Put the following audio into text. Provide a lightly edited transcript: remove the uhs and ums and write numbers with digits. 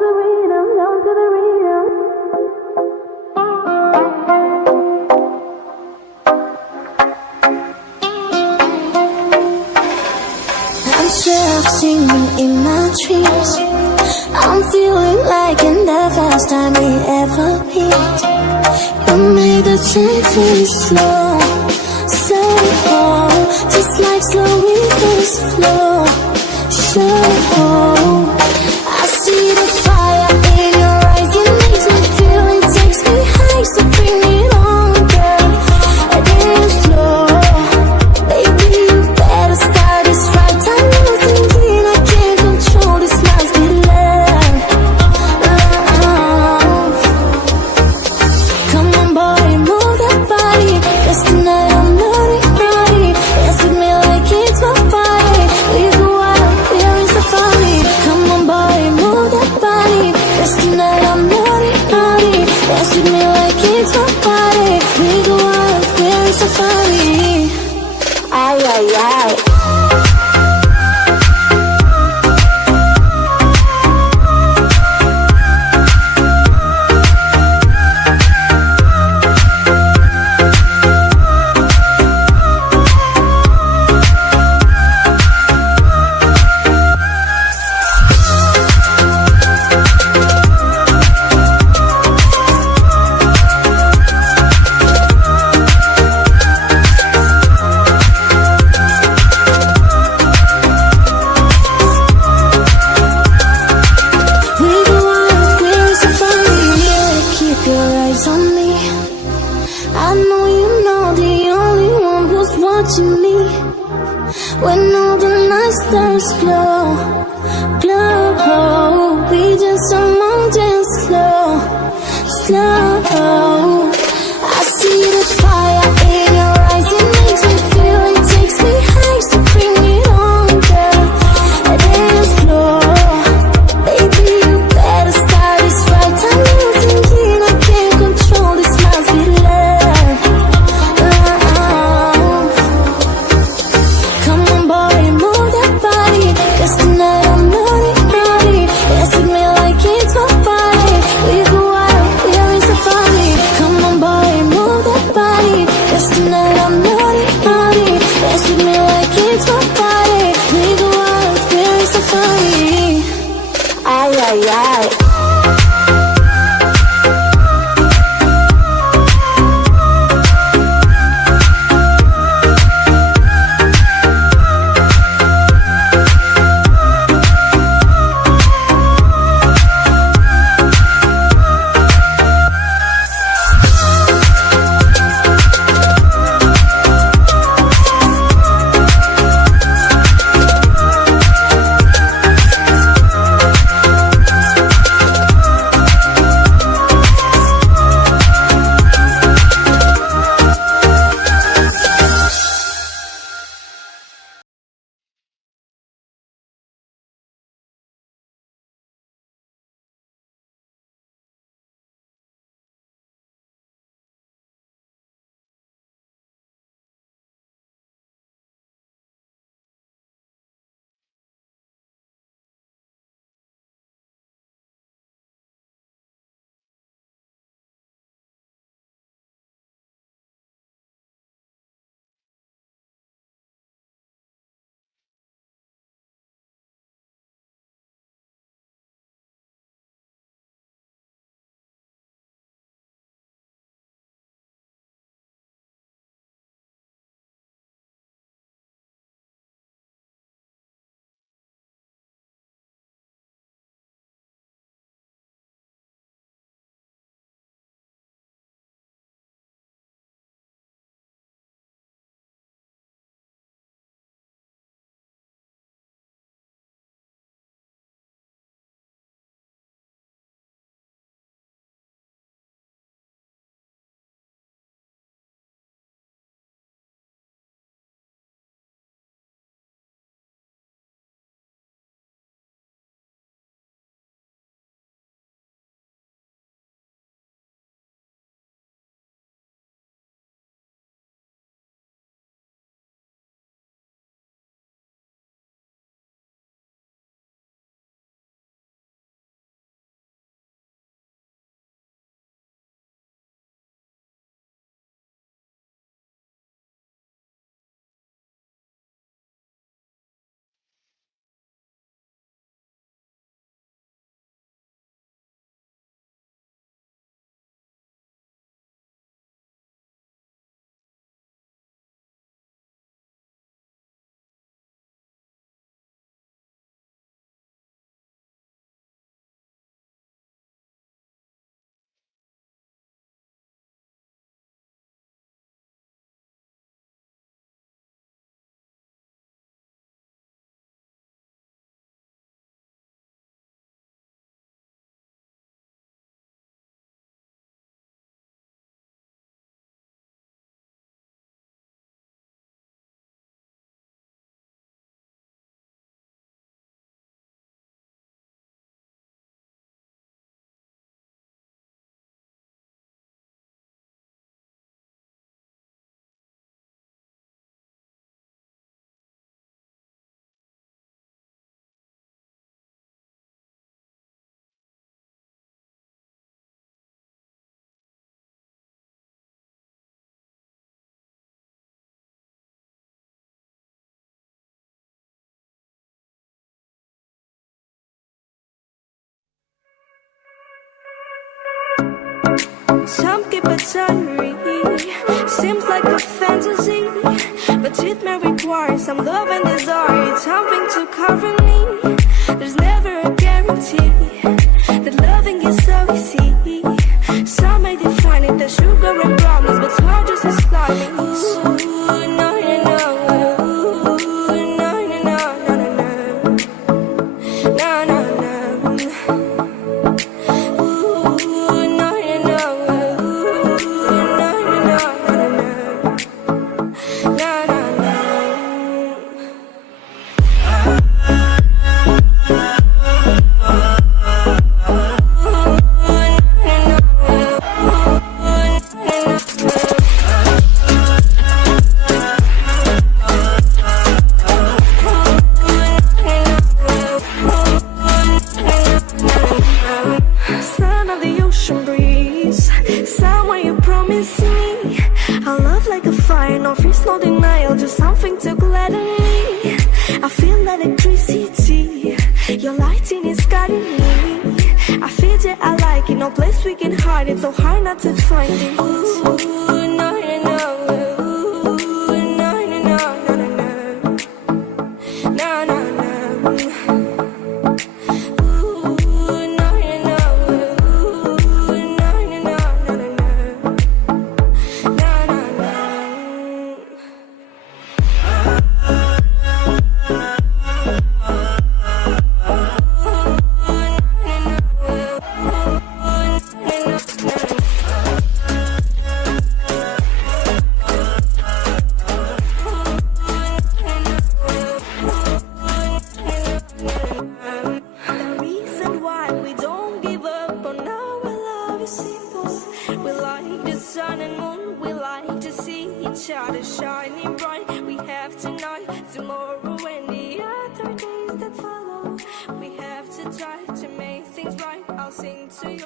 the rhythm, down to the rhythm. I'm singing in my dreams. I'm feeling like in the first time we ever meet. You made the train feel slow, slow, just like slow rivers flow. Slow, I see the fire in your eyes. It makes me feel, it takes me high. So bring it on, girl. And then slow, baby, you better start this right. I'm losing it, I can't control this. Must be love, love. Come on, boy, move that body. 'Cause tonight I'm naughty, naughty. Dance with me like it's my party. We go out, we're in safari. Come on, boy, move that body. 'Cause tonight I'm naughty, naughty. Dance with me like it's my party. We go out, we're in safari. Ay, ay, ay. I know you know the only one who's watching me. When all the nights turn slow, glow, we just a mountain slow, slow. I see the fire in your eyes. It makes me feel, it takes me high. So bring it on, girl. And then slow, baby, you better start this right. I'm losing it, I can't control this. Must be love, love. Come on, boy, move that body. 'Cause tonight I'm naughty, naughty. Dance with me like it's my party. We go out, we're in safari. Come on, boy, move that body. 'Cause tonight I'm naughty, naughty. Dance with me like it's my party. We go out, we're in safari. Ay, ay, ay. Some keep it diary. Seems like a fantasy, but it may require some love and desire. It's something to cover me. There's never a guarantee that loving is so easy. Some may define it as sugar and brownies, but hard just as slimy. Ooh, no, no, no. Ooh, no, no, no, no, no, no. No, no, no. Ooh, no, no, no. Ooh, no, no, no, no, no, no. No, no, no. Son of the ocean breeze, someone you promised me. A love like a fire, no fears, no denial, just something to gladden me. I feel electricity, your lighting is guiding me. I feel that I like it, no place we can hide it, so hard not to find it. Ooh, no, no, no. Ooh, no, no, no, no, no, no. No, no, no. Sun and moon, we like to see each other shining bright. We have tonight, tomorrow, and the other days that follow. We have to try to make things right. I'll sing to you.